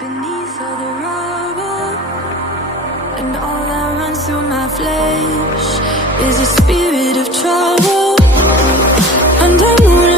beneath all the rubble, and all that runs through my flesh is a spirit of trouble. Under moonlight